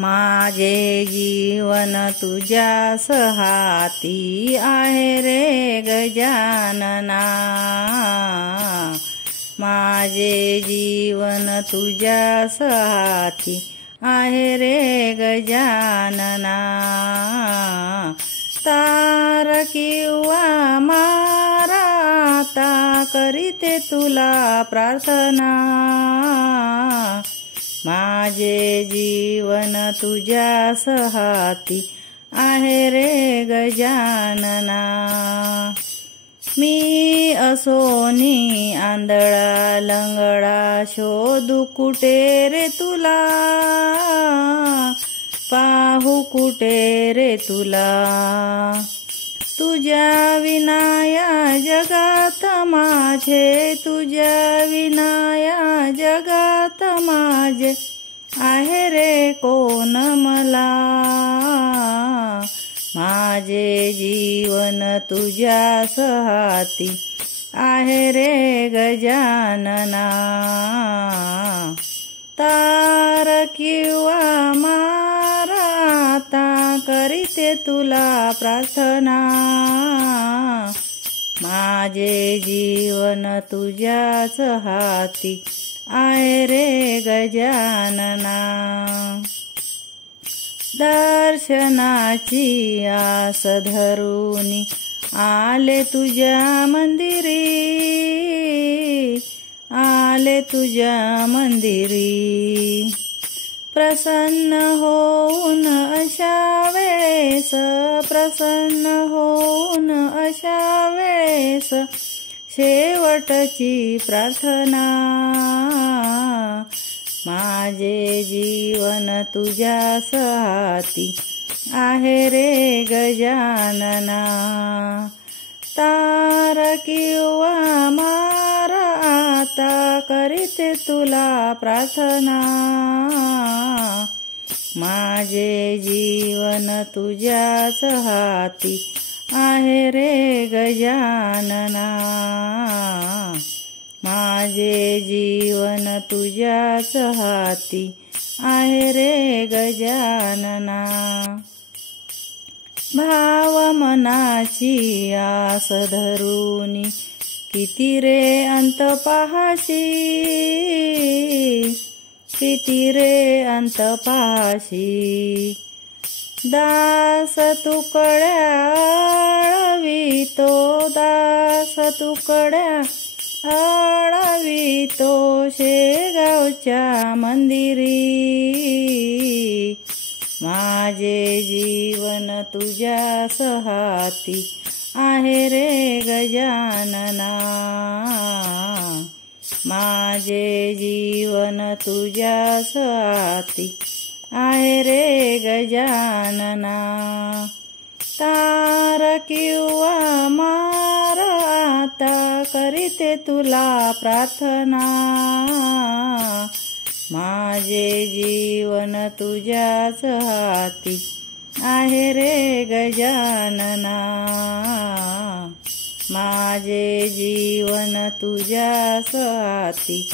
माझे जीवन तुझ्यास हाती आहे रे गजानना। माझे जीवन तुझ्यास हाती आहे रे गजानना। तार किंवा मारा आता करीते तुला प्रार्थना। माझे जीवन तुझ्यास हाती आहे रे गजानना। मी असोनी आंधळा लंगडा शोधू कुठे रे तुला, पाहू कुठे रे तुला। तुझ्या विनाया जगात माझे, तुझ्या विनाया जगात माझे आहे रे कोण मला। माझे जीवन तुझ्यास हाती आहे रे गजानना। तार किंवा मारा आता करीते तुला प्रार्थना। माझे जीवन तुझ्याच हाती आहे रे गजानना। दर्शनाची आस धरूनी आले तुझ्या मंदिरी, आले तुझ्या मंदिरी। प्रसन्न होऊन अशा वेळेस, प्रसन्न होऊन अशा वेळेस शेवटची प्रार्थना। माझे जीवन तुझ्यास हाती आहे रे गजानना। तार किंवा मारा आता करीते तुला प्रार्थना। माझे जीवन तुझ्याच हाती आहे रे गजानना। माझे जीवन तुझ्याच हाती आहे रे गजानना। भाव मनाची आस धरूनी किती रे अंत पाहाशी, किती रे अंत पाहाशी। दास तुकड्या अडवितो, दास तुकड्या अडवितो शेगावच्या मंदिरी। माझे जीवन तुझ्यास हाती आहे रे गजानना। माझे जीवन तुझ्यास हाती आहे रे गजानना। तार किंवा मारा आता करीते तुला प्रार्थना। माझे जीवन तुझ्याच हाती आहे रे गजानना। माझे जीवन तुझ्याच हाती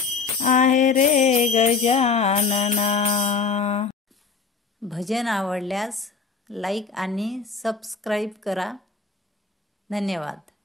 आहे रे गजानना। भजन आवडल्यास लाईक आणि सबस्क्राईब करा। धन्यवाद।